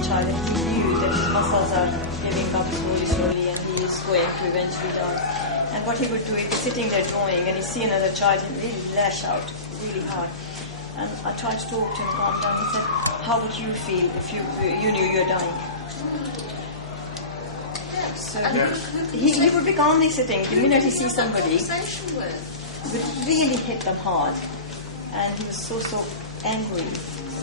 small child, and he knew that his muscles are giving up slowly, and he is going to eventually die. And what he would do, he'd be sitting there drawing, and he'd see another child and really lash out really hard. And I tried to talk to him, calm down. He said, "How would you feel if you knew you're dying?" So he would be calmly sitting. The minute he sees somebody, it would really hit them hard. And he was so angry.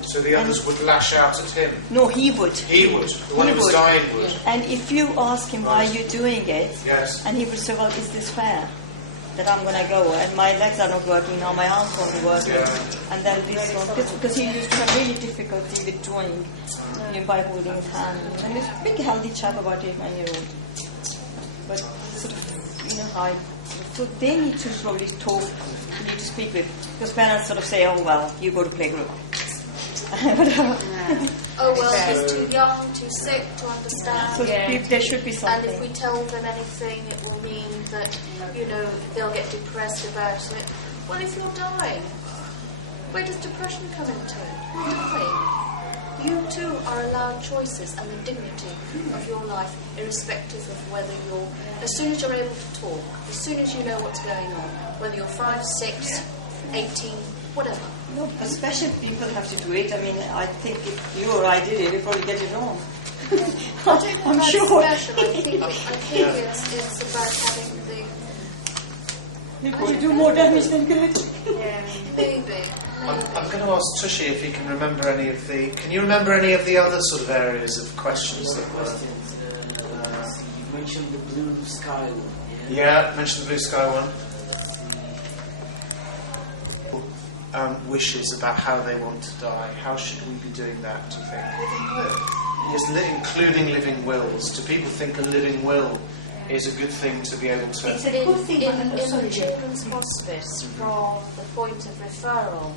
So the others would lash out at him? No, he would. He would. The one who was dying would. And if you ask him, why are you doing it? Yes. And he would say, well, is this fair? That I'm going to go, and my legs are not working now, my arms won't be working. Yeah. And then this one, because he used to have really difficulty with drawing by holding his hand. And he was a big healthy chap, about 8-9-year-old. But sort of, how so they need to probably talk, need to speak with, because parents sort of say, oh well, you go to playgroup. Oh well, he's too young, too sick to understand. So there should be something. And if we tell them anything, it will mean that, they'll get depressed about it. Well, if you're dying, where does depression come into it? You're dying. You too are allowed choices and the dignity of your life, irrespective of whether you're, as soon as you're able to talk, as soon as you know what's going on, whether you're 5, 6, 18, whatever. No, especially people have to do it. I mean, I think if you or I did it, we'd probably get it wrong. I'm sure. Special. I think it's about having the... You probably do more damage than good. Yeah, maybe. I'm going to ask Tushy if he can remember any of the... Can you remember any of the other sort of areas of questions that were... You mentioned the blue sky one. Yeah, mention the blue sky one. Wishes about how they want to die. How should we be doing that, do you think? Yes, including living wills. Do people think a living will is a good thing to be able to... It's a good thing in the children's hospice, from the point of referral,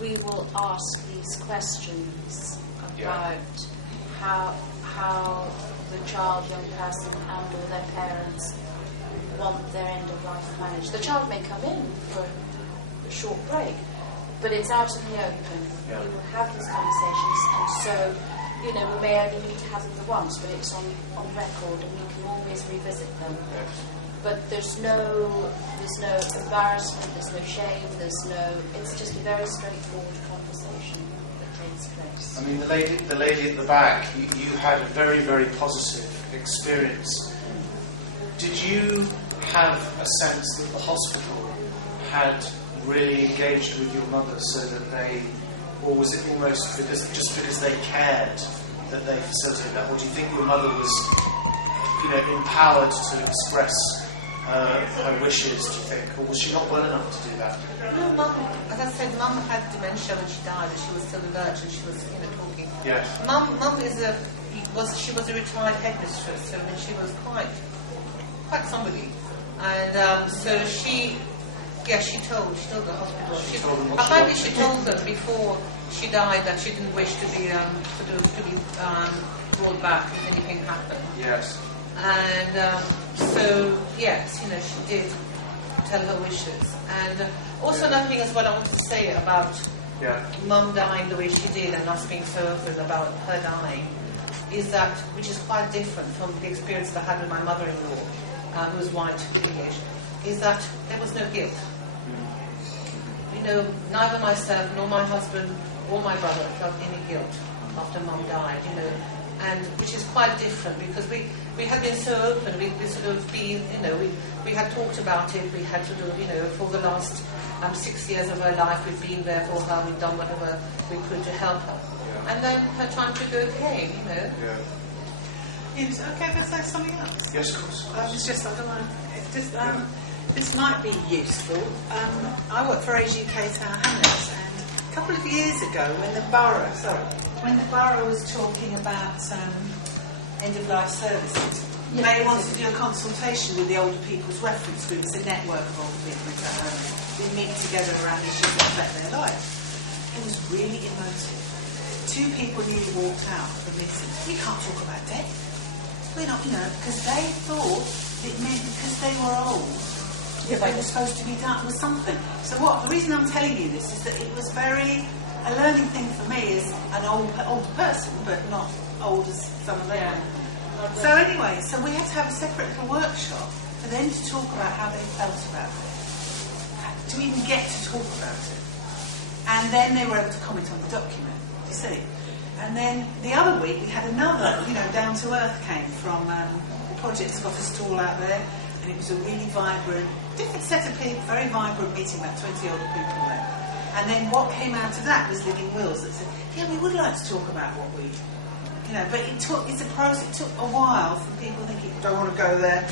we will ask these questions about how the child, young person and or their parents want their end of life managed. The child may come in for a short break, but it's out in the open. Yeah. We will have these conversations, and so we may only need to have them the once, but it's on record, and we can always revisit them. Yes. But there's no embarrassment, there's no shame, it's just a very straightforward conversation that takes place. I mean, the lady at the back, you had a very, very positive experience. Did you have a sense that the hospital had really engaged with your mother so that they, or was it almost because they cared that they facilitated that, or do you think your mother was, empowered to express her wishes, do you think, or was she not well enough to do that? No, Mum, as I said, Mum had dementia when she died, and she was still alert, and she was, talking. Yes. Mum she was a retired headmistress, so she was quite somebody, and so she told the hospital. Apparently, she told them before she died that she didn't wish to be brought back if anything happened. Yes. And so yes, she did tell her wishes. And also another thing as well I wanted to say about Mum dying the way she did and us being so open about her dying is that, which is quite different from the experience that I had with my mother-in-law, who was white English, is that there was no guilt. Neither myself nor my husband or my brother felt any guilt after Mum died, and which is quite different because we had been so open, we sort of been, we had talked about it, we had sort of, for the last 6 years of her life, we've been there for her, we've done whatever we could to help her. Yeah. And then her time to go came, Yeah. Is it okay if I say something else? Yes, of course. It's just, I don't know, this might be useful. I work for Age UK Tower Hamlets, and a couple of years ago when the borough was talking about end-of-life services, they wanted to do a consultation with the older people's reference group. It's a network of older people that they meet together around issues that affect their life. It was really emotive. 2 people nearly walked out of the meeting. We can't talk about death. We're not, because they thought it meant because they were old, they were supposed to be done with something. So the reason I'm telling you this is that it was very a learning thing for me as an old person, but not old as some of them. So anyway, so we had to have a separate little workshop for them to talk about how they felt about it, to even get to talk about it. And then they were able to comment on the document, you see. And then the other week we had another, Down to Earth came from the project's got a stall out there, and it was a really vibrant, different set of people, very vibrant meeting, about 20 older people there. And then what came out of that was Living Wills that said, yeah, we would like to talk about what we, but it's a process. It took a while for people thinking, don't want to go there.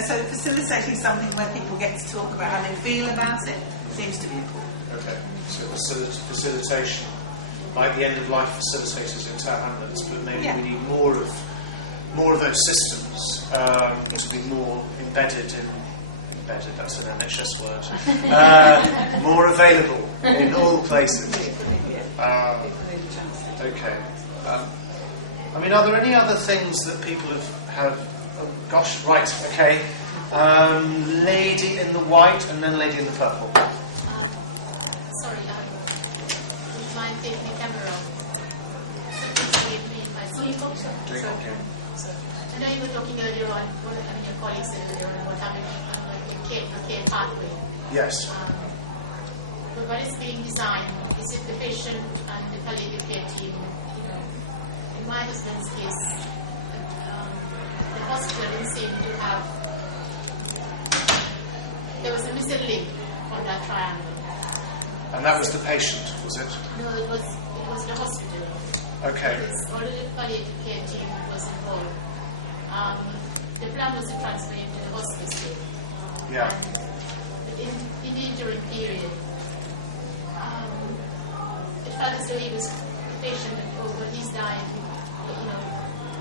So facilitating something where people get to talk about how they feel about it seems to be important. Okay, so facilitation, like the end-of-life facilitators in Tower Hamlets, but maybe we need more of those systems to be more embedded, that's an NHS word, more available in all places. Okay. Are there any other things that people have okay. Lady in the white and then lady in the purple. Sorry, would you mind taking the camera off? I know you were talking earlier on, your colleagues said earlier on what happened in the care pathway. Yes. But what is being designed, is it the patient and the palliative care team? In my husband's case, the hospital didn't seem to have, there was a missing link on that triangle. And that was the patient, was it? No, it was the hospital. Okay. Because all of the palliative care team was involved. The plan was to transfer him to the hospice care. Yeah. And in the interim period, it felt as though he was the patient, and when he's dying,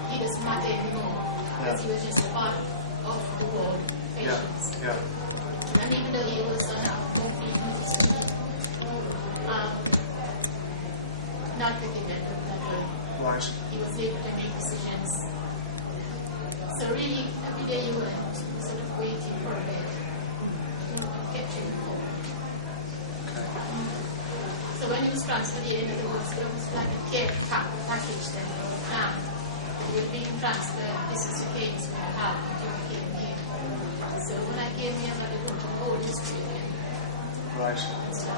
he doesn't matter anymore. Because he was just a part of the ward patients. Yeah. And even though he was on a complete notice, not within that way. Right. He was able to make decisions. So really, every day you went, sort of waiting for a bed. Kept you informed. Okay. So when he was transferred here, in other words, it was like a care package that we were planned. You were being transferred, this is the case we have until we came here. So when I came here, I got to go to whole history again. Right. So